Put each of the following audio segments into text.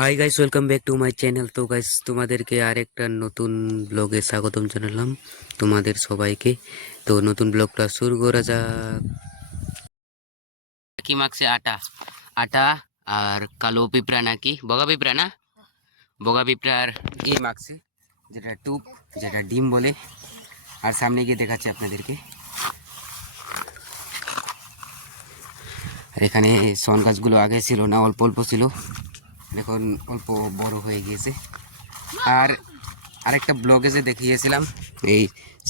Hi guys, welcome back to my channel. তো guys, তোমাদেরকে আরেকটা নতুন ব্লগে স্বাগতম জানালাম তোমাদের সবাইকে। তো নতুন ব্লগটা শুরু করা যাক। কি মাখছে? আটা আটা আর কালো পিঁপড়া, নাকি বগা পিঁপড়া, না বগা পিঁপড়ার এই মাখছে, যেটা টুপ, যেটা ডিম বলে। আর সামনে গিয়ে দেখাচ্ছি আপনাদেরকে। আর এখানে শন গাছগুলো আগে ছিল না, অল্প অল্প ছিল, এখন অল্প বড় হয়ে গিয়েছে। আর আরেকটা ব্লগে যে দেখিয়েছিলাম, এই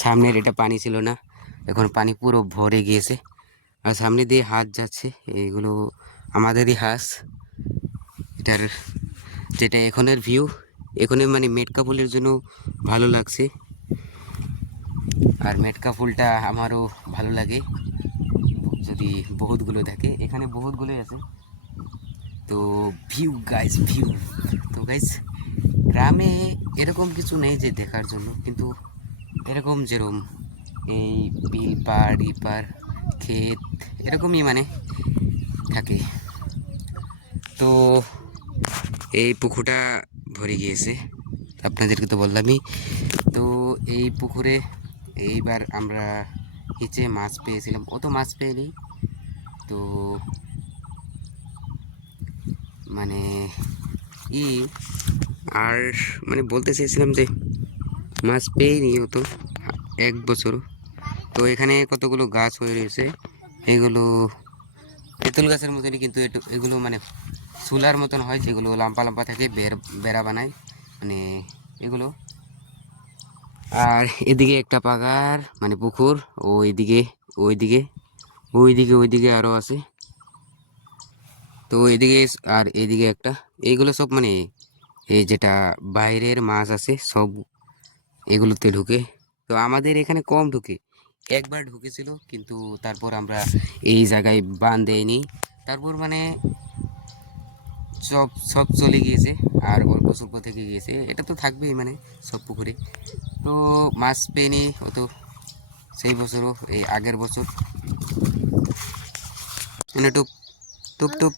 সামনের এটা পানি ছিল না, এখন পানি পুরো ভরে গিয়েছে। আর সামনে দিয়ে হাঁস যাচ্ছে, এইগুলো আমাদেরই হাঁস। এটার যেটা এখনের ভিউ, এখানে মানে মেটকা ফুলের জন্য ভালো লাগছে। আর মেটকা ফুলটা আমারও ভালো লাগে যদি বহুতগুলো থাকে, এখানে বহুতগুলোই আছে। তো ভিউ গাইস, ভিউ। তো গাইস, গ্রামে এরকম কিছু নেই যে দেখার জন্য, কিন্তু এরকম যেরকম এই বিল পাড় ইপার ক্ষেত এরকমই মানে থাকে। তো এই পুকুরটা ভরে গিয়েছে, আপনাদেরকে তো বললামই। তো এই পুকুরে এইবার আমরা হিচে মাছ পেয়েছিলাম, অত মাছ পেয়েনি। তো মানে ই আর মানে বলতে চেয়েছিলাম যে মাছ পেয়েনি অত এক বছর। তো এখানে কতগুলো গাছ হয়ে রয়েছে, এগুলো তেঁতুল গাছের মতনই, কিন্তু এগুলো মানে চুলার মতন হয়, যেগুলো লাম্পা লাম্পা থাকে, বেড়া বানায় মানে এগুলো। আর এদিকে একটা পাগার মানে পুকুর, ওইদিকে ওইদিকে ওইদিকে ওইদিকে আরও আছে। তো এদিকে আর এদিকে একটা, এইগুলো সব মানে এই যেটা বাইরের মাছ আছে সব এগুলোতে ঢুকে। তো আমাদের এখানে কম ঢুকে, একবার ঢুকেছিল, কিন্তু তারপর আমরা এই জায়গায় বান দেয়নি। তারপর মানে সব সব চলে গিয়েছে, আর অল্প স্বল্প থেকে গিয়েছে। এটা তো থাকবেই মানে সব পুকুরে। তো মাছ পেয়নি অত সেই বছরও, এই আগের বছর। মানে টুপ টুপ টুপ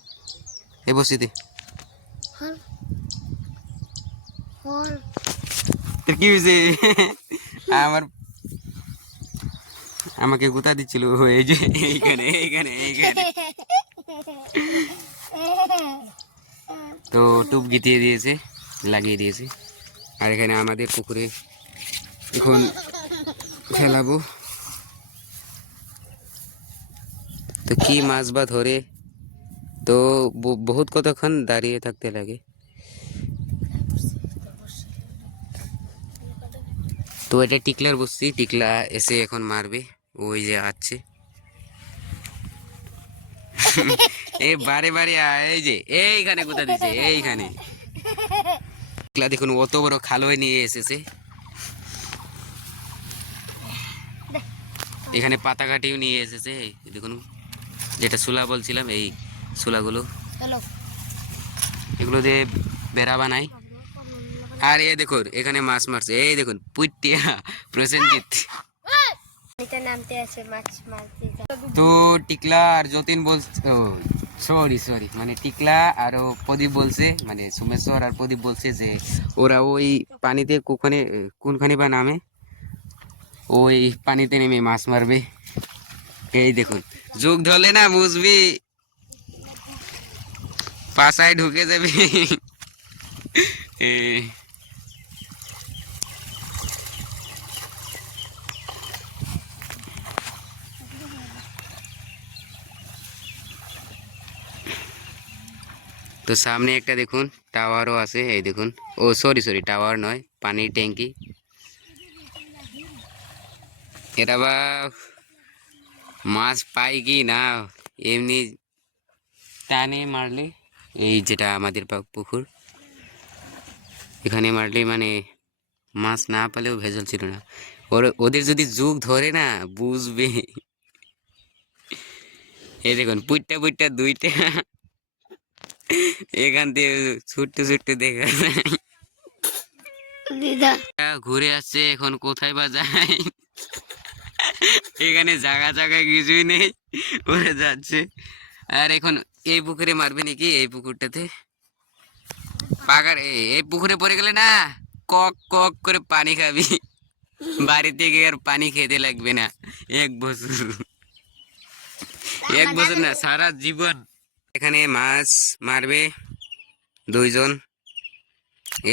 এ বসিতে কি হয়েছে? আমার আমাকে গুতা দিচ্ছিল, এই যে এইখানে এইখানে এইখানে। তো টুপ গিটিয়ে দিয়েছে, লাগিয়ে দিয়েছে। আর এখানে আমাদের পুকুরে এখন ফেলাবো। তো কি মাছ বা ধরে, তো বহুত কতক্ষণ দাঁড়িয়ে থাকতে লাগে। তো এটা টিকলার বসছি, টিকলা এসে এখন মারবে, ওই যে আছে। এই বারে বারে এই যে এইখানে কোথা দিছে, এইখানে টিকলা দেখুন অত বড় খালোয় নিয়ে এসেছে। এখানে পাতা কাটিও নিয়ে এসেছে, দেখুন যেটা সুলা বলছিলাম, এই সুলাগুলো, এগুলো দিয়ে বেড়া বানাই। আর এ দেখুন এখানে মাছ মারছে, এই দেখুন পুইটিয়া প্রসেনজিৎ। তো টিকলা আর যতীন বলছে, সরি সরি, মানে টিকলা আর প্রদীপ বলছে, মানে সোমেশ্বর আর প্রদীপ বলছে যে ওরা ওই পানিতে কোনখানে বা নামে, ওই পানিতে নেমে মাছ মারবে। এই দেখুন, যোগ ধরলে না বুঝবি, পাশায় ঢুকে যাবে। তো সামনে একটা দেখুন টাওয়ারও আছে, এই দেখুন। ও সরি সরি, টাওয়ার নয়, পানির ট্যাঙ্কি। এটা বা মাছ পাই কি না, এমনি টানে মারলে, এই যেটা আমাদের পুকুর, এখানে মারলে মানে মাছ না পেলেও ভেজাল ছিল না। ওদের যদি যুগ ধরে না বুঝবে। এই দেখুন পুইটটা পুইটটা দুইটা এখান থেকে ছুটতে ছুটতে দেখা যায়। ঘুরে আসছে, এখন কোথায় বা যায়। এখানে জায়গা জায়গায় কিছুই নেই, ওরা যাচ্ছে। আর এখন এই পুকুরে মারবে নাকি, এই পুকুরটাতে পাকার এই পুকুরে পড়ে গেলে না কক কক করে পানি খাবি, বাড়িতে গিয়ে আর পানি খেতে লাগবে না 1 বছর। 1 বছর না, সারা জীবন। এখানে মাছ মারবে 2 জন,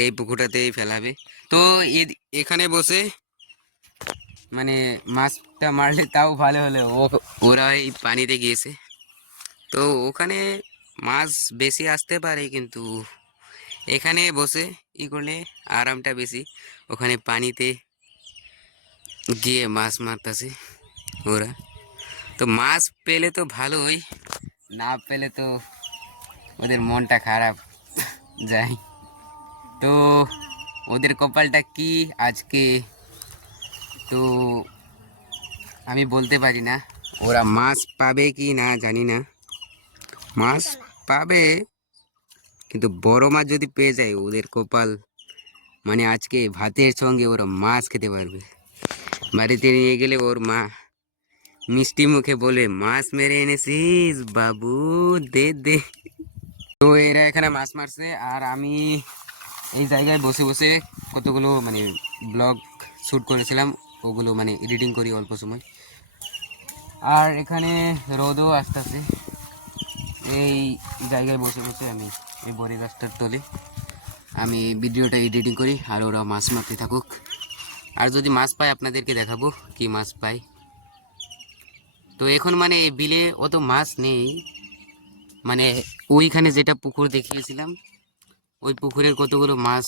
এই পুকুরটাতেই ফেলাবে। তো এখানে বসে মানে মাছটা মারলে তাও ভালো হলে ওরা এই পানিতে গিয়েছে, তো ওখানে মাছ বেশি আসতে পারে, কিন্তু এখানে বসে ই করলে আরামটা বেশি। ওখানে পানিতে গিয়ে মাছ মারতেছে ওরা। তো মাছ পেলে তো ভালোই, না পেলে তো ওদের মনটা খারাপ যায়। তো ওদের কপালটা কি আজকে, তো আমি বলতে পারি না ওরা মাছ পাবে কি না জানি না। মাছ পাবে, কিন্তু বড় মাছ যদি পেয়ে যায় ওদের কপাল, মানে আজকে ভাতের সঙ্গে ওরা মাছ খেতে পারবে। বাড়িতে নিয়ে গেলে ওর মা মিষ্টি মুখে বলে, মাছ মেরে এনেছিস বাবু, দে দে। তো এরা এখানে মাছ মারছে, আর আমি এই জায়গায় বসে বসে কতগুলো মানে ব্লগ শ্যুট করেছিলাম, ওগুলো মানে এডিটিং করি অল্প সময়। আর এখানে রোদও আসতেছে, এই জায়গায় বসে বসে আমি এই বড়ি গাছটার তলে আমি ভিডিওটা এডিটিং করি, আর ওরা মাছ মারতে থাকুক। আর যদি মাছ পাই আপনাদেরকে দেখাবো কি মাছ পাই। তো এখন মানে এই বিলে অত মাছ নেই, মানে ওইখানে যেটা পুকুর দেখিয়েছিলাম ওই পুকুরের কতগুলো মাছ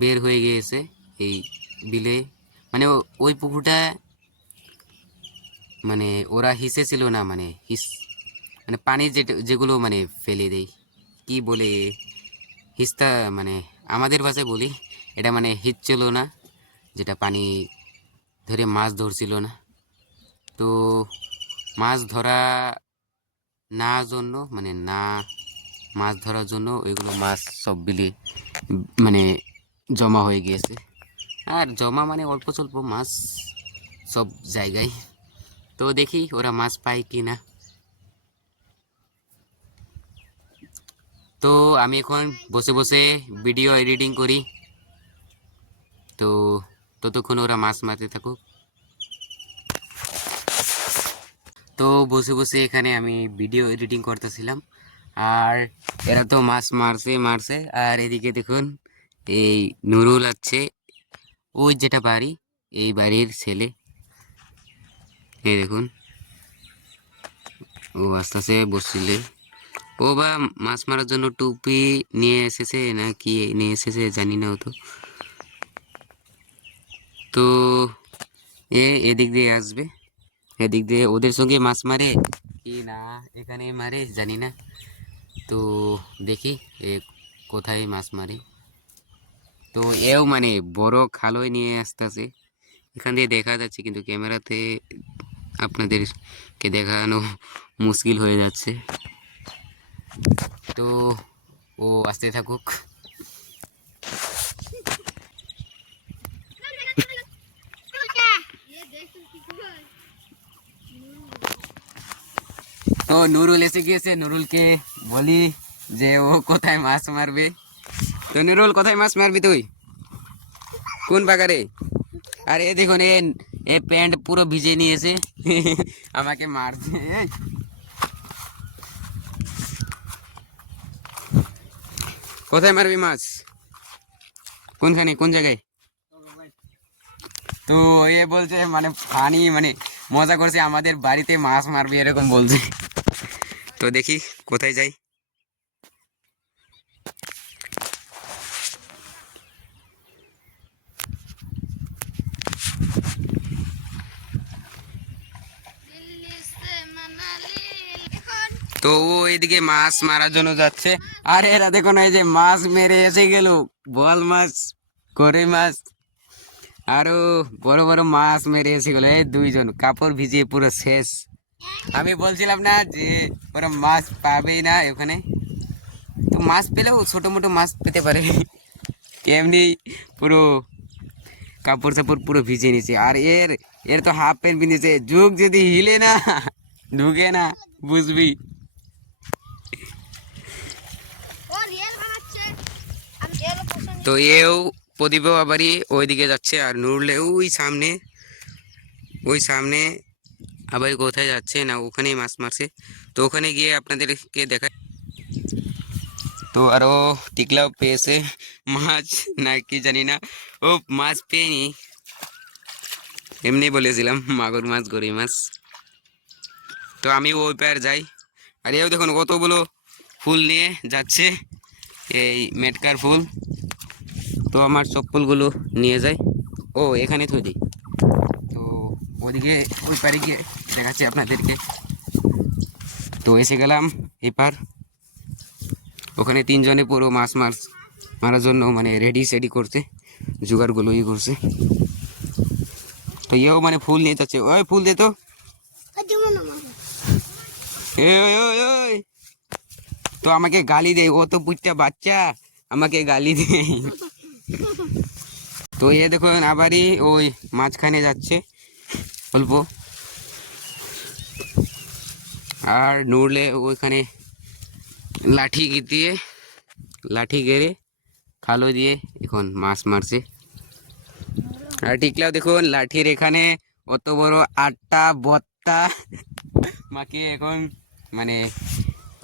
বের হয়ে গিয়েছে এই বিলে। মানে ওই পুকুরটা মানে ওরা হিসে ছিল না, মানে মানে পানি যেগুলো মানে ফেলে দেয়, কি বলে হিস্তা, মানে আমাদের ভাষায় বলি এটা, মানে হিচ্ছিল না, যেটা পানি ধরে মাছ ধরছিল না। তো মাছ ধরা না জন্য মানে না মাছ ধরার জন্য ওইগুলো মাছ সব বিলে মানে জমা হয়ে গিয়েছে। আর জমা মানে অল্প স্বল্প মাছ সব জায়গায়। তো দেখি ওরা মাছ পায় কি না। তো আমি এখন বসে বসে ভিডিও এডিটিং করি, তো ততক্ষণ ওরা মাছ মারতে থাকুক। তো বসে বসে এখানে আমি ভিডিও এডিটিং করতেছিলাম, আর এরা তো মাছ মারছে মারছে। আর এদিকে দেখুন এই নুরুল আছে, ওই যেটা বাড়ি, এই বাড়ির ছেলে, এই দেখুন ও আস্তে আস্তে বসছিলে। ও বা মাছ মারার জন্য টুপি নিয়ে এসেছে না কি নিয়ে এসেছে জানি না, ও তো তো এদিক দিয়ে আসবে, এদিক দিয়ে ওদের সঙ্গে মাছ মারে কি না এখানে মারে জানি না। তো দেখি এ কোথায় মাছ মারে। তো এও মানে বড় খালই নিয়ে আসতেছে, এখান দিয়ে দেখা যাচ্ছে, কিন্তু ক্যামেরাতে আপনাদেরকে দেখানো মুশকিল হয়ে যাচ্ছে। তো ও আসতে থাকুক। তো নুরুল এসে গিয়েছে, নুরুলকে বলি যে ও কোথায় মাছ মারবে। তো নুরুল কোথায় মাছ মারবি তুই, কোন বাগারে? আর এ দেখুন এ প্যান্ট পুরো ভিজে নিয়েছে আমাকে মারছে। কোথায় মারবি মাছ, কোনখানে কোন জায়গায়? তো এ বলছে মানে ফানি মানে মজা করছে, আমাদের বাড়িতে মাছ মারবি এরকম বলছে। তো দেখি কোথায় যাই। তো ও এদিকে মাছ মারার জন্য যাচ্ছে, আর এরা দেখো না এই যে মাছ মেরে এসে গেল, বল মাছ, করে মাছ, আরো বড় বড় মাছ মেরে এসে গেল। এই 2 জন কাপড় ভিজিয়ে পুরো শেষ। আমি বলছিলাম না যে ওরা মাছ পাবেই না ওখানে, তো মাছ পেলেও ছোট মোটো মাছ পেতে পারে, এমনি পুরো কাপড় চাপড় পুরো ভিজে নিছে। আর এর এর তো হাফ প্যান্ট পিঁধেছে, যুগ যদি হিলে না ঢুকে না বুঝবি। তো এও প্রদীপও আবারই ওইদিকে যাচ্ছে, আর নুরুলে ওই সামনে আবার কোথায় যাচ্ছে না, ওখানেই মাছ মারছে। তো ওখানে গিয়ে আপনাদেরকে দেখা। তো আরও টিকলাও পেয়েছে মাছ, না কি জানি না, ও মাছ পেয়নি, এমনি বলেছিলাম মাগুর মাছ গড়ি মাছ। তো আমি ওই পার যাই, আর এও দেখুন কতগুলো ফুল নিয়ে যাচ্ছে, এই মেটকার ফুল। তো আমার চপ্পলগুলো নিয়ে যায়, ও এখানে থই দিই। তো ওদিকে ওই পারে গিয়ে দেখাচ্ছি আপনাদেরকে। তো এসে গেলাম এপার, ওখানে তিনজনে পুরো মাছ মারার জন্য মানে রেডি সেডি করছে, জোগাড়গুলো করছে। তো ইয়েও মানে ফুল নিয়ে যাচ্ছে, ওই ফুল দে তো, ওই তো আমাকে গালি দেয়, ও তো পুটটা বাচ্চা, আমাকে গালি দেয়। তো এ দেখুন আবারই ওই মাঝখানে যাচ্ছে অল্প, আর নড়লে ওইখানে লাঠি গেড়ে খালো দিয়ে এখন মাছ মারছে। আর টিকলাও দেখুন লাঠির এখানে অত বড় 8টা বত্তা মাকে এখন মানে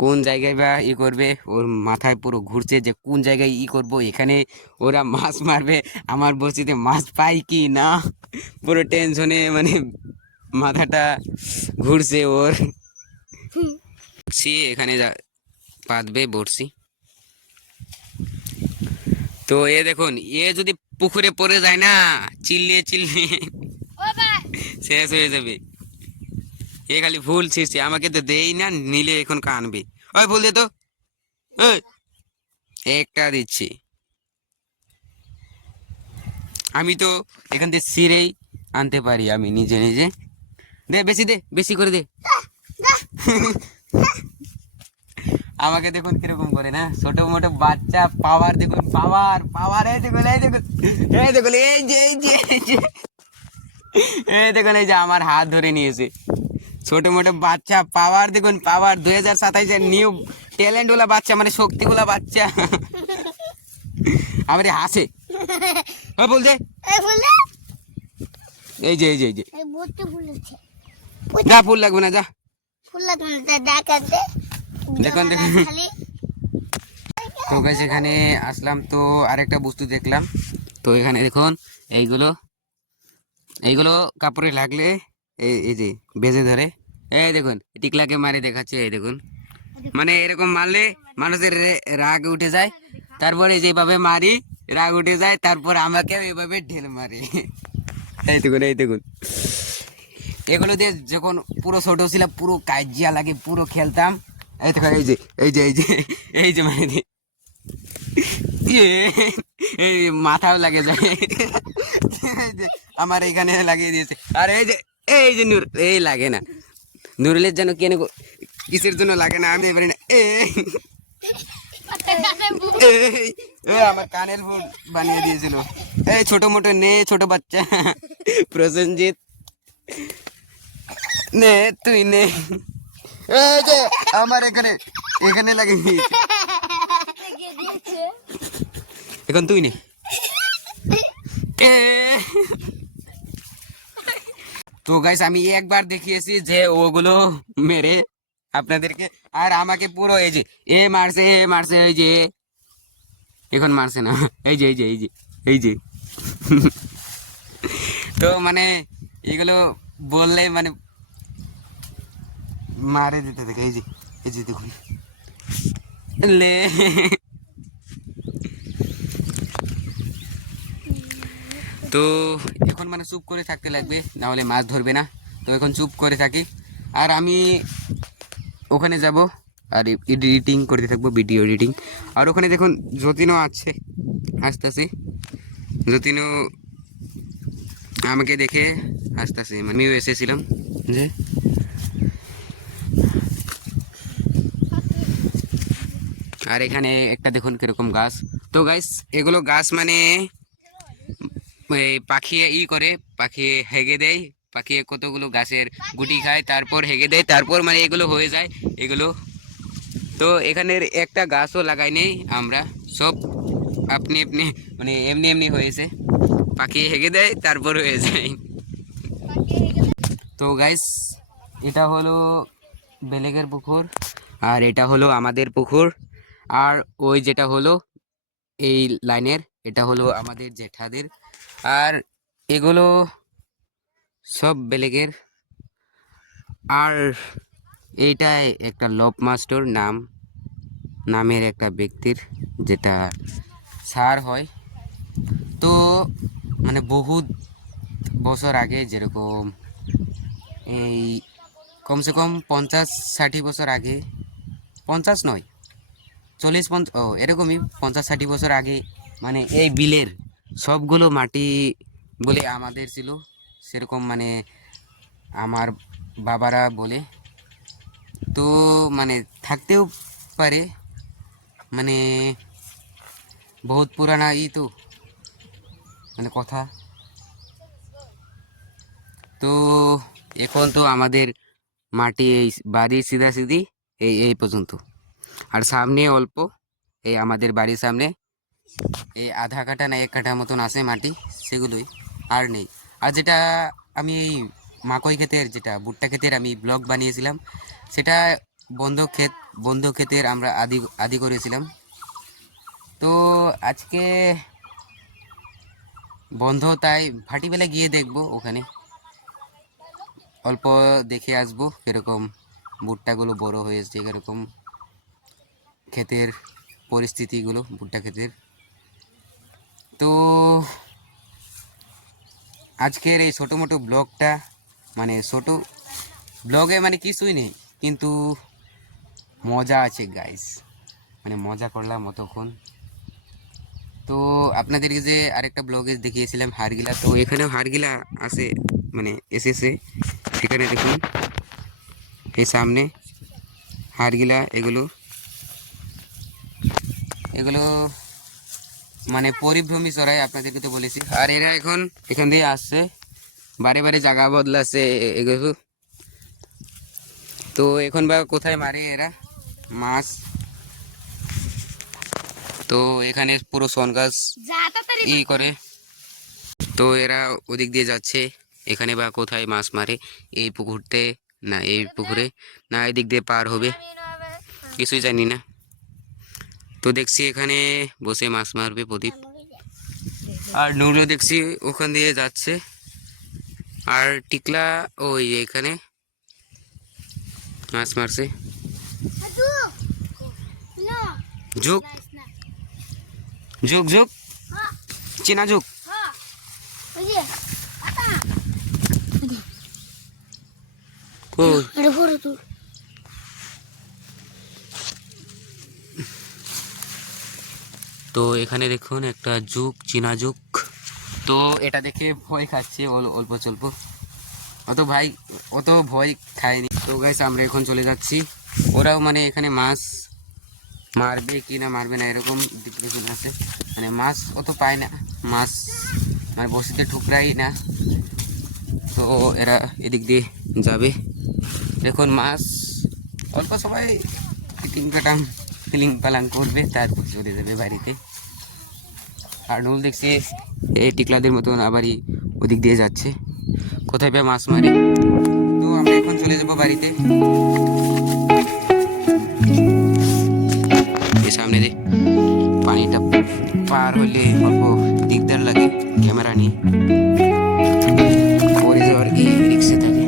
কোন জায়গায় বা করবে, ওর মাথায় পুরো ঘুরছে যে কোন জায়গায় করব, এখানে ওরা মাছ মারবে, আমার বসিতে মাছ পাই কি না, পুরো টেনশনে মানে মাথাটা ঘুরছে ওর। এখানে পাতবে বড়শি। তো এ দেখুন যদি পুকুরে পড়ে যায় না, চিল্লিয়ে শেষ হয়ে যাবে। এ খালি ফুল ছিঁড়ছে, আমাকে তো দেই না, নিলে এখন কানবে। ওই ফুল দে তো, ওই একটা দিচ্ছি, আমি তো এখান থেকে ছিঁড়েই আনতে পারি আমি নিজে নিজে। দে বেশি করে দে। আমাকে দেখুন কিরকম করে না, ছোট মোটো বাচ্চা, পাওয়ার দেখুন, পাওয়ার এই দেখুন এই দেখুন এই যে আমার হাত ধরে নিয়েছে, ছোট মোটো বাচ্চা, পাওয়ার দেখুন, পাওয়ার 2027 নিউ ট্যালেন্ট ওলা বাচ্চা, মানে শক্তিগুলা বাচ্চা। আমার হাসে বলছে এই যে যা, ফুল লাগবে না, যা দেখুন। তো গাইস এখানে আসলাম, তো আরেকটা বস্তু দেখলাম। তো এখানে দেখুন এইগুলো কাপড়ে লাগলে এই যে বেজে ধরে, এই দেখুন টিকলাকে মারে দেখাচ্ছে, এই দেখুন মানে এরকম মারলে মানুষের রাগ উঠে যায়, তারপরে যেভাবে মারি রাগ উঠে যায়, তারপর আমাকেও এইভাবে ঢেল মারে। এই দেখুন এগুলো দিয়ে যখন পুরো ছোট ছিলাম পুরো কাজিয়া লাগে, পুরো খেলতাম। এই দেখো এই যে মানে এই মাথাও লাগে যায়, আমার এখানে লাগিয়ে দিয়েছে। আর এই যে নূর, এই লাগে না, নুরুলের যেন কেন কিসের জন্য লাগে না আমি এবারে না। আমার কানের ফুল বানিয়ে দিয়েছিল, এই ছোট মোটো নে, ছোট বাচ্চা প্রসেনজিৎ নে, তুই নে, এই যে আমার এখানে লাগে, এখন তুই নে। তো গাইস আমি একবার দেখিয়েছি যে ওগুলো মেরে আপনাদেরকে, আর আমাকে পুরো এই যে মারছে এই যে এখন মারছে না, এই যে তো মানে এগুলো বললে মানে মারে দিতে থাকে, এই যে দেখুন লে। তো এখন মানে চুপ করে থাকতে লাগবে, না হলে মাছ ধরবে না। তো এখন চুপ করে থাকি, আর আমি ওখানে যাব আর এডিটিং করতে থাকবো, ভিডিও এডিটিং। আর ওখানে দেখুন যতীনও আসতেছে, যতীনও আমাকে দেখে আসতেছে, মানে আমিও এসেছিলাম যে। আর এখানে একটা দেখুন কিরকম গাছ। তো গাইস এগুলো গাছ মানে পাখি করে, পাখি হেগে দেয়, পাখি কতগুলো গাছের গুটি খায়, তারপর হেগে দেয়, তারপর মানে এগুলো হয়ে যায় এগুলো। তো এখানের একটা গাছও লাগাই নেই আমরা, সব আপনি আপনি মানে এমনি এমনি হয়েছে, পাখি হেগে দেয় তারপর হয়ে যায়। তো গাইস, এটা হলো বেলেগের পুকুর, আর এটা হলো আমাদের পুকুর, আর ওই যেটা হলো এই লাইনের এটা হলো আমাদের জেঠাদের, আর এগুলো সব বেলেগের। আর এইটাই একটা লব মাস্টার নামের একটা ব্যক্তির, যেটা সার হয়। তো মানে বহুত বছর আগে, যেরকম এই কমসে কম 50-60 বছর আগে, 50 নয়, 40-50, ও এরকমই 50-60 বছর আগে, মানে এই বিলের সবগুলো মাটি বলে আমাদের ছিল, সেরকম মানে আমার বাবারা বলে। তো মানে থাকতেও পারে, মানে বহুত পুরানা তো মানে কথা। তো এখন তো আমাদের মাটি এই বাড়ির সিধাসিধি এই পর্যন্ত, আর সামনে অল্প, এই আমাদের বাড়ির সামনে এই আধা কাঠা না 1 কাঠা মতন আছে মাটি, সেগুলোই, আর নেই। আর যেটা আমি এই মাকই ক্ষেতের, যেটা ভুট্টা ক্ষেতের আমি ব্লগ বানিয়েছিলাম, সেটা বন্ধ ক্ষেতের আমরা আদি আদি করেছিলাম। তো আজকে বন্ধ, তাই ভাটিবেলা গিয়ে দেখবো ওখানে, অল্প দেখে আসবো কিরকম ভুট্টাগুলো বড় হয়েছে, কিরকম ক্ষেতের পরিস্থিতিগুলো ভুট্টা ক্ষেতের। তো আজকের এই ছোটো মোটো ব্লগটা, মানে ছোটো ব্লগে মানে কিছুই নেই, কিন্তু মজা আছে গাইস, মানে মজা করলাম অতক্ষণ। তো আপনাদেরকে যে আরেকটা ব্লগে দেখিয়েছিলাম হাড়গিলা, তো এখানেও হাড়গিলা আছে, মানে এসেছে, সেখানে দেখুন এই সামনে হাড়গিলা, এগুলো এগুলো মানে পরিভ্রমী চড়াই, আপনাদেরকে তো বলেছি। আর এরা এখন এখান দিয়ে আসছে, বারে বারে জায়গা বদলাচ্ছে এগুলো। তো এখন বা কোথায় মারে এরা মাছ? তো এখানে পুরো শন গাছ করে, তো এরা ওদিক দিয়ে যাচ্ছে, এখানে বা কোথায় মাছ মারে, এই পুকুরতে না এই পুকুরে, না এদিক দিয়ে পার হবে, কিছুই জানি না। তো দেখছি এখানে বসে মাছ মারবে প্রদীপ, আর নুরও দেখছি ওখান দিয়ে যাচ্ছে, আর টিকলা ওই এখানে মাছ মারছে। ঝুক ঝুক ঝুক, চেনা ঝুক। ও তো এখানে দেখুন একটা যুগ, চীনা যুগ। তো এটা দেখে ভয় খাচ্ছে অল্প স্বল্প, অত ভয় খায়নি। তো গাইস, আমরা এখন চলে যাচ্ছি, ওরাও মানে এখানে মাছ মারবে কি না মারবে না এরকম ডিপ্রেশন আছে, মানে মাছ অত পায় না, মাছ মানে বসিতে ঠুকরাই না। তো এরা এদিক দিয়ে যাবে, এখন মাছ অল্প সবাই ফিটিং কাটাং ফিলিং পালাং করবে, তারপর চলে যাবে বাড়িতে। আর নুল দেখছি এই টিকলাদের মতন আবারই ওদিক দিয়ে যাচ্ছে, কোথায় বা মাছ মারে। তো আমরা এখন চলে যাবো বাড়িতে। এই সামনে দিয়ে পানিটা পার হলে অল্প দিকদার লাগে ক্যামেরা নিয়ে, পরে যাওয়ার কি রিক্সে থাকে।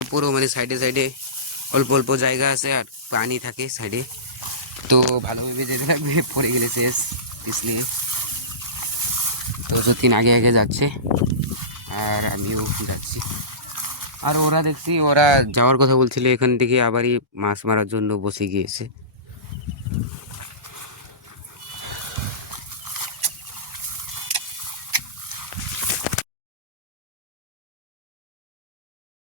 পুরো মানে সাইডে সাইডে অল্প অল্প জায়গা আছে, আর পানি থাকে সাইডে, তো ভালোভাবে যেতে লাগবে, পড়ে গেলে শেষ পিছলে। তো সত্যিন আগে আগে যাচ্ছে, আর আমিও যাচ্ছি। আর ওরা দেখছি ওরা যাওয়ার কথা বলছিল, এখান থেকে আবারই মাছ মারার জন্য বসে গিয়েছে।